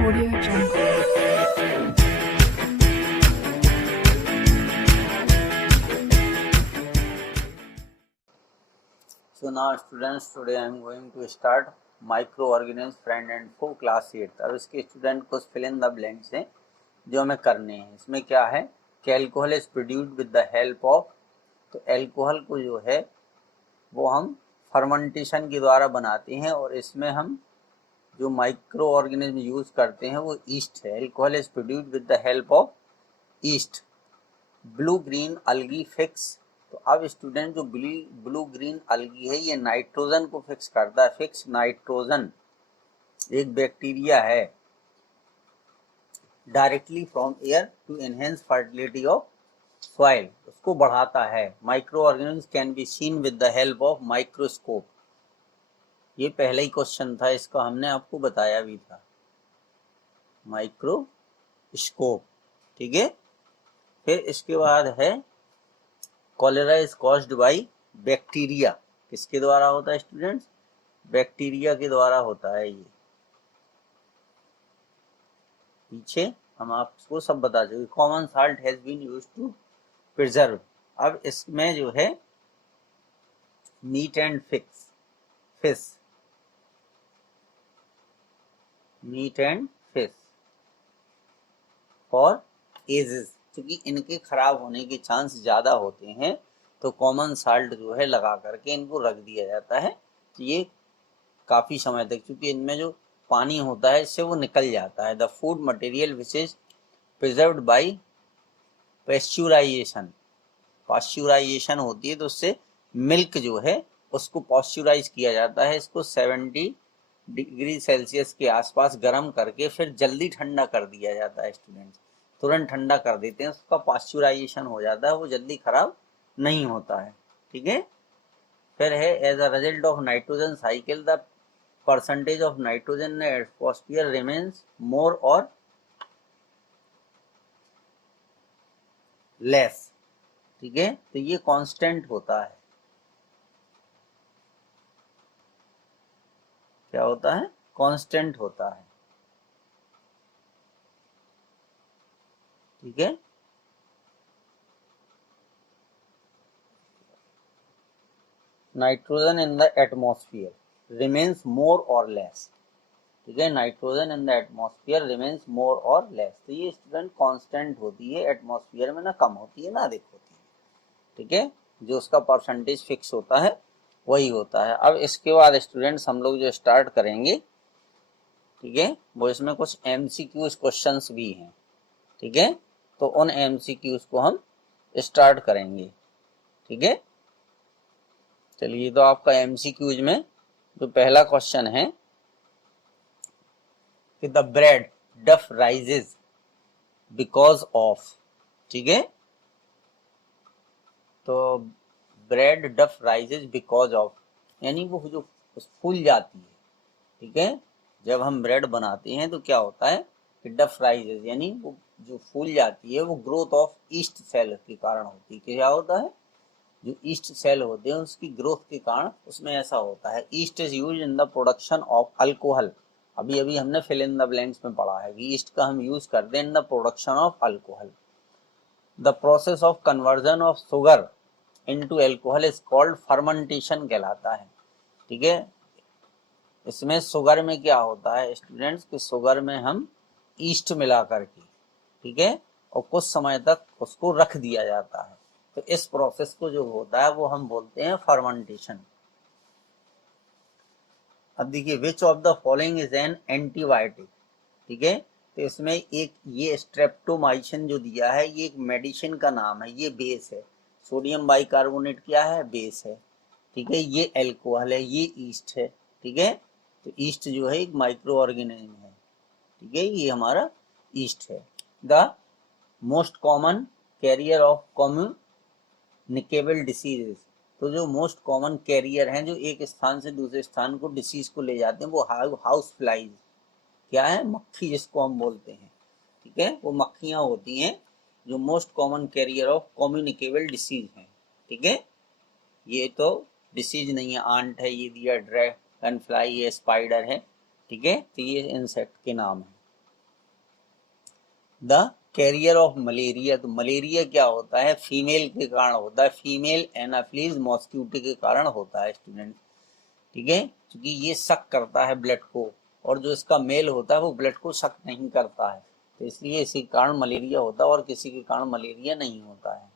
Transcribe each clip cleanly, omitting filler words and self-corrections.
Audio Jungle. So now students, today I am going to start microorganisms friend and foe class 8। अब इसके student को fill in the blanks हैं जो हमें करने हैं। इसमें क्या है कि alcohol is produced with the help of, तो अल्कोहल को जो है वो हम फर्मेंटेशन के द्वारा बनाते हैं और इसमें हम जो माइक्रो ऑर्गेनिज्म यूज करते हैं वो ईस्ट है। Alcohol is produced with the help of east. Blue green अलगी fix, तो अब स्टूडेंट जो ब्लू ग्रीन अलगी है ये नाइट्रोजन को फिक्स करता है। फिक्स नाइट्रोजन एक बैक्टीरिया है directly from air to enhance fertility of soil, उसको बढ़ाता है। Micro organism can be seen with the help of microscope. ये पहला ही क्वेश्चन था, इसका हमने आपको बताया भी था, माइक्रोस्कोप। ठीक है, फिर इसके बाद है cholera is caused by bacteria. किसके द्वारा होता है स्टूडेंट्स? बैक्टीरिया के द्वारा होता है। ये पीछे हम आपको सब बता चुके। Common salt has been used to preserve. अब इसमें जो है meat and fish, meat and fish और एजेस, क्योंकि इनके खराब होने के चांस ज़्यादा होते हैं तो कॉमन साल्ट जो है लगा करके इनको रख दिया जाता है। तो ये काफ़ी समय तक, क्योंकि इनमें जो पानी होता है इससे वो निकल जाता है। The food material which is preserved by pasteurization, pasteurization होती है तो उससे मिल्क जो है उसको पास्चुराइज किया जाता है। इसको 70 डिग्री सेल्सियस के आसपास गर्म करके फिर जल्दी ठंडा कर दिया जाता है। स्टूडेंट्स तुरंत ठंडा कर देते हैं, उसका पास्चुराइजेशन हो जाता है, वो जल्दी खराब नहीं होता है। ठीक है, फिर है as a result of nitrogen cycle the percentage of nitrogen in atmosphere remains more or less. ठीक है, तो ये कांस्टेंट होता है। क्या होता है? कांस्टेंट होता है। ठीक है, nitrogen in the atmosphere remains more or less. ठीक है, nitrogen in the atmosphere remains more or less. तो ये स्टूडेंट कांस्टेंट होती है, एटमॉस्फेयर में ना कम होती है ना अधिक होती है। ठीक है, जो उसका परसेंटेज फिक्स होता है वही होता है। अब इसके बाद स्टूडेंट्स हम लोग जो स्टार्ट करेंगे, ठीक है, वो इसमें कुछ एमसीक्यूज क्वेश्चंस भी हैं। ठीक है, तो उन एमसीक्यूज को हम स्टार्ट करेंगे। ठीक है, चलिए, तो आपका एमसीक्यूज में जो पहला क्वेश्चन है कि द ब्रेड डफ राइजेज बिकॉज ऑफ। ठीक है, तो ब्रेड डफ राइजेज बिकॉज ऑफ यानी वो जो फूल जाती है। ठीक है, जब हम ब्रेड बनाते हैं तो क्या होता है कि डफ राइजेज यानी वो जो फूल जाती है वो ग्रोथ ऑफ ईस्ट सेल के कारण होती है। क्या होता है? जो ईस्ट सेल होते हैं उसकी ग्रोथ के कारण उसमें ऐसा होता है। East is use in the production of alcohol. अभी अभी हमने फिल इन द ब्लैंक्स में पढ़ा है कि ईस्ट का हम यूज करते हैं in the production of alcohol. The process of conversion of sugar into alcohol is called fermentation कहलाता है। ठीक है, इसमें शुगर में क्या होता है स्टूडेंट्स कि शुगर में हम ईस्ट मिला करके, ठीक है, और कुछ समय तक उसको रख दिया जाता है। तो इस प्रोसेस को जो होता है वो हम बोलते हैं फर्मेंटेशन। अब देखिए, विच of the following is an antibiotic. ठीक है, तो इसमें एक ये स्ट्रेप्टोमाइसिन जो दिया है ये एक मेडिसिन का नाम है, ये बेस है। सोडियम बाइकार्बोनेट क्या है? बेस है। ठीक है, ये अल्कोहल है, ये ईस्ट है। ठीक है, तो ईस्ट जो है एक माइक्रो ऑर्गेनिज्म है। ठीक है, ये हमारा ईस्ट है। The most common carrier of communicable diseases, तो जो मोस्ट कॉमन कैरियर हैं जो एक स्थान से दूसरे स्थान को डिसीज को ले जाते हैं वो हाउस फ्लाइज। क्या है? मक्खी जिसको हम बोलते हैं। ठीक है, वो मक्खियां होती हैं जो most common carrier of communicable disease हैं। ठीक है, ये तो डिसीज नहीं है, आंट है, ये दिया ड्रैगन फ्लाई, ये स्पाइडर है। ठीक है, तो ये इंसेक्ट के नाम है। The carrier of malaria. तो मलेरिया क्या होता है, फीमेल के कारण होता है, फीमेल एनाफिलीज मॉस्क्यूटो के कारण होता है स्टूडेंट। ठीक है, क्योंकि ये सक करता है ब्लड को, और जो इसका मेल होता है वो ब्लड को सक नहीं करता है, तो इसलिए इसी कारण मलेरिया होता है और किसी के कारण मलेरिया नहीं होता है।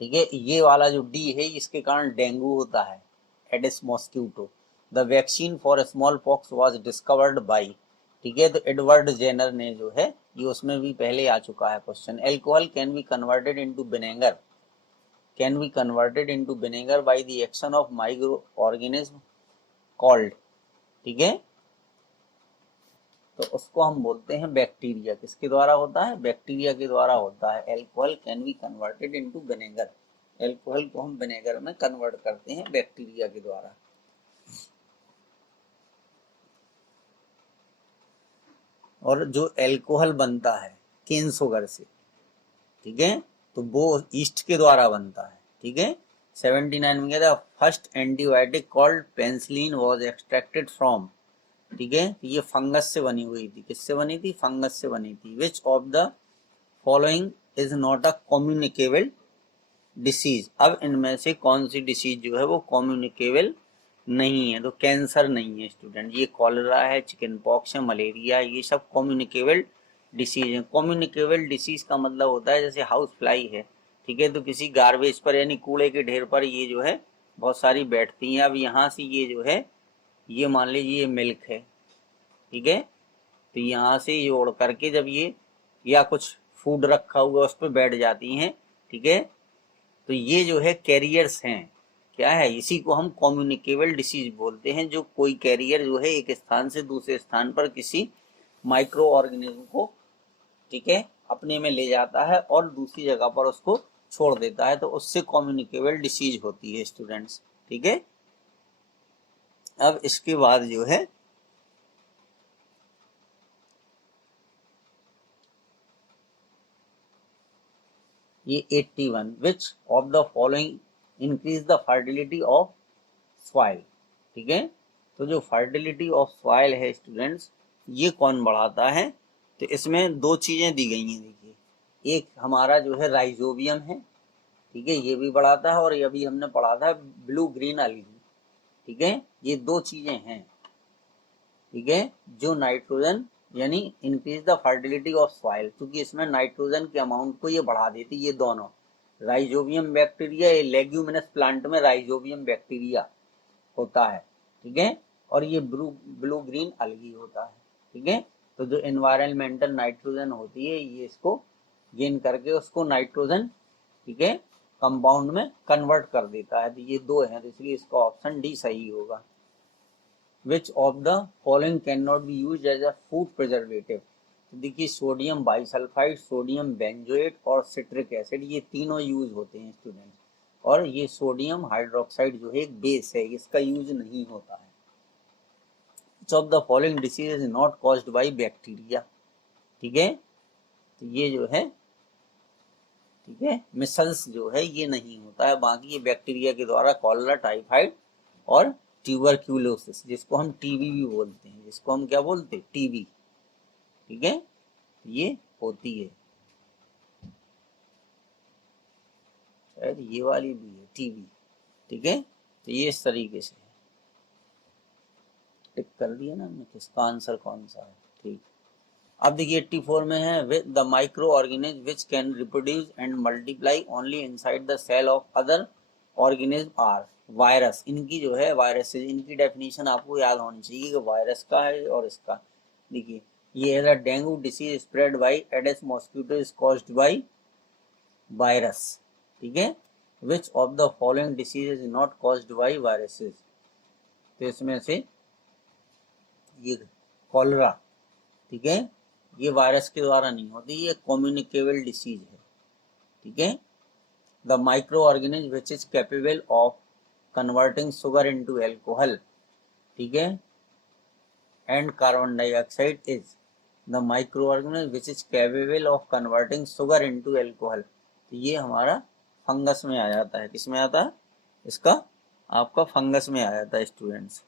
ठीक है, ये वाला जो डी है इसके कारण डेंगू होता है, Aedes mosquito. The vaccine for small pox was discovered by, ठीक है, तो एडवर्ड जेनर ने जो है, ये उसमें भी पहले आ चुका है question. Alcohol can be converted into vinegar, can be converted into vinegar by the action of micro organism called, ठीक है, तो उसको हम बोलते हैं बैक्टीरिया। किसके द्वारा होता है, बैक्टीरिया के द्वारा होता है। Alcohol can be converted into vinegar, alcohol को हम विनेगर में कन्वर्ट करते हैं बैक्टीरिया के द्वारा। और जो एल्कोहल बनता है केन शुगर से, ठीक है, तो वो ईस्ट के द्वारा बनता है। ठीक है, 79 में कहता है first antibiotic called penicillin was extracted from, ठीक है, तो ये फंगस से बनी हुई थी। किससे बनी थी, फंगस से बनी थी। विच of the following is not a communicable disease, अब इनमें से कौन सी डिसीज जो है वो कम्युनिकेबल नहीं है, तो कैंसर नहीं है स्टूडेंट, ये कॉलरा है, चिकन पॉक्स है, मलेरिया, ये सब कम्युनिकेबल डिसीज है। कम्युनिकेबल डिसीज का मतलब होता है जैसे हाउस फ्लाई है, ठीक है, तो किसी गार्बेज पर यानी कूड़े के ढेर पर ये जो है बहुत सारी बैठती हैं। अब यहाँ से ये जो है, ये मान लीजिए ये मिल्क है, ठीक है, तो यहाँ से ये उड़ करके जब ये या कुछ फूड रखा हुआ उस पर बैठ जाती हैं, ठीक है, तो ये जो है कैरियर्स हैं, क्या है, इसी को हम कम्युनिकेबल डिसीज बोलते हैं। जो कोई कैरियर जो है एक स्थान से दूसरे स्थान पर किसी माइक्रो ऑर्गेनिज्म को, ठीक है, अपने में ले जाता है और दूसरी जगह पर उसको छोड़ देता है, तो उससे कम्युनिकेबल डिसीज होती है स्टूडेंट्स। ठीक है, अब इसके बाद जो है ये 81, विच of the following increase the fertility of soil, ठीक है, तो जो फर्टिलिटी ऑफ सॉइल है स्टूडेंट्स, ये कौन बढ़ाता है, तो इसमें दो चीजें दी गई हैं। देखिए, एक हमारा जो है राइजोबियम है, ठीक है, ये भी बढ़ाता है, और ये अभी हमने पढ़ा था ब्लू ग्रीन अलगी, ठीक है, ये दो चीजें हैं, ठीक है, जो नाइट्रोजन यानी increase the fertility of soil, क्योंकि इसमें नाइट्रोजन के अमाउंट को ये बढ़ा देती, ये दोनों राइजोबियम बैक्टीरिया, ये लेग्यूमिनस प्लांट में राइजोबियम बैक्टीरिया होता है, ठीक है, और ये ब्लू ग्रीन अलगी होता है, ठीक है, तो जो एनवायरमेंटल नाइट्रोजन होती है ये इसको गेन करके उसको नाइट्रोजन, ठीक है, कंपाउंड में कन्वर्ट कर देता है, तो ये दो हैं, तो इसलिए इसका ऑप्शन डी सही होगा। Which of the following can not be use as a food preservative, तो देखिए सोडियम बाइसल्फाइड, सोडियम बेंजोएट और सिट्रिक एसिड, ये तीनों यूज होते हैं स्टूडेंट, और ये सोडियम हाइड्रोक्साइड जो है एक बेस है, इसका यूज नहीं होता है। विच of the following disease is not caused by bacteria, ठीक है, तो ये जो है, ठीक है, मिसल्स जो है ये नहीं होता है, बाकी ये बैक्टीरिया के द्वारा कॉलरा, टाइफाइड और ट्यूबरक्यूलोसिस, जिसको हम टीबी भी बोलते हैं, जिसको हम क्या बोलते हैं, टीबी, ठीक है, ये होती है, शायद ये वाली भी है टीबी, ठीक है, तो ये इस तरीके से टिक कर दिया ना हमने, किसका आंसर कौन सा है, ठीक। अब देखिए 84 में है the micro organism which can reproduce and multiply only inside the cell of other organism are virus, इनकी जो है वायरस, इनकी डेफिनेशन आपको याद होनी चाहिए कि वायरस का है और इसका। देखिए ये है dengue disease spread by Aedes mosquito is caused by virus, ठीक है, विच of the following disease is not caused by viruses, तो इसमें से ये कॉलरा, ठीक है, ये वायरस के द्वारा नहीं होती, ये कम्युनिकेबल डिसीज है, ठीक है। The micro organism which is capable of converting sugar into alcohol, ठीक है, and carbon dioxide is the micro organism which is capable of converting sugar into alcohol, तो ये हमारा फंगस में आ जाता है, किस में आता है, इसका आपका फंगस में आ जाता है स्टूडेंट्स।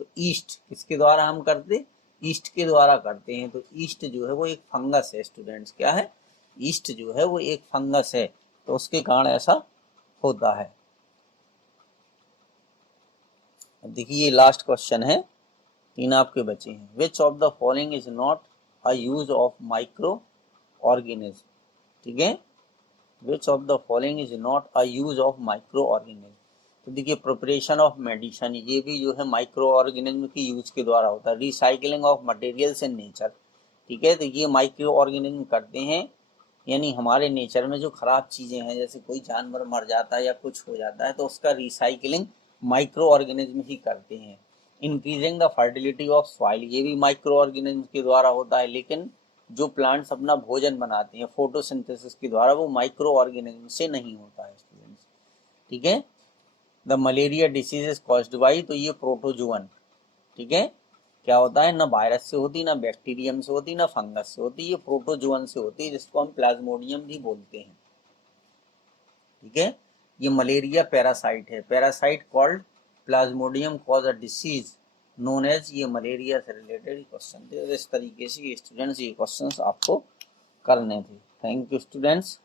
तो ईस्ट किसके द्वारा हम करते, ईस्ट के द्वारा करते हैं। तो ईस्ट जो है वो एक फंगस है स्टूडेंट्स, क्या है, ईस्ट जो है वो एक फंगस है, तो उसके कारण ऐसा होता है। देखिए ये लास्ट क्वेश्चन है, 3 आपके बचे हैं। विच of the following is not a use of micro organism, ठीक है, विच of the following is not a use of micro organism. तो देखिए प्रिपरेशन ऑफ मेडिसिन, ये भी जो है माइक्रो ऑर्गेनिज्म की यूज के द्वारा होता है। Recycling of materials in nature, ठीक है, तो ये माइक्रो ऑर्गेनिज्म करते हैं, यानी हमारे नेचर में जो खराब चीजें हैं, जैसे कोई जानवर मर जाता है या कुछ हो जाता है, तो उसका रिसाइकलिंग माइक्रो ऑर्गेनिज्म ही करते हैं। Increasing the fertility of soil, ये भी माइक्रो ऑर्गेनिज्म के द्वारा होता है, लेकिन जो प्लांट्स अपना भोजन बनाते हैं फोटोसिंथेसिस के द्वारा, वो माइक्रो ऑर्गेनिज्म से नहीं होता है स्टूडेंट्स, ठीक है। The malaria disease is caused by, तो ये प्रोटोजुअन, ठीक है, क्या होता है, ना वायरस से होती, ना बैक्टीरियम से होती, ना फंगस से होती, ये प्रोटोजुअन से होती है, जिसको हम प्लाज्मोडियम भी बोलते हैं, ठीक है। ये मलेरिया पैरासाइट है, parasite called plasmodium cause a disease known as, ये मलेरिया से रिलेटेड क्वेश्चन थे। इस तरीके से स्टूडेंट्स ये क्वेश्चंस आपको करने थे। Thank you students.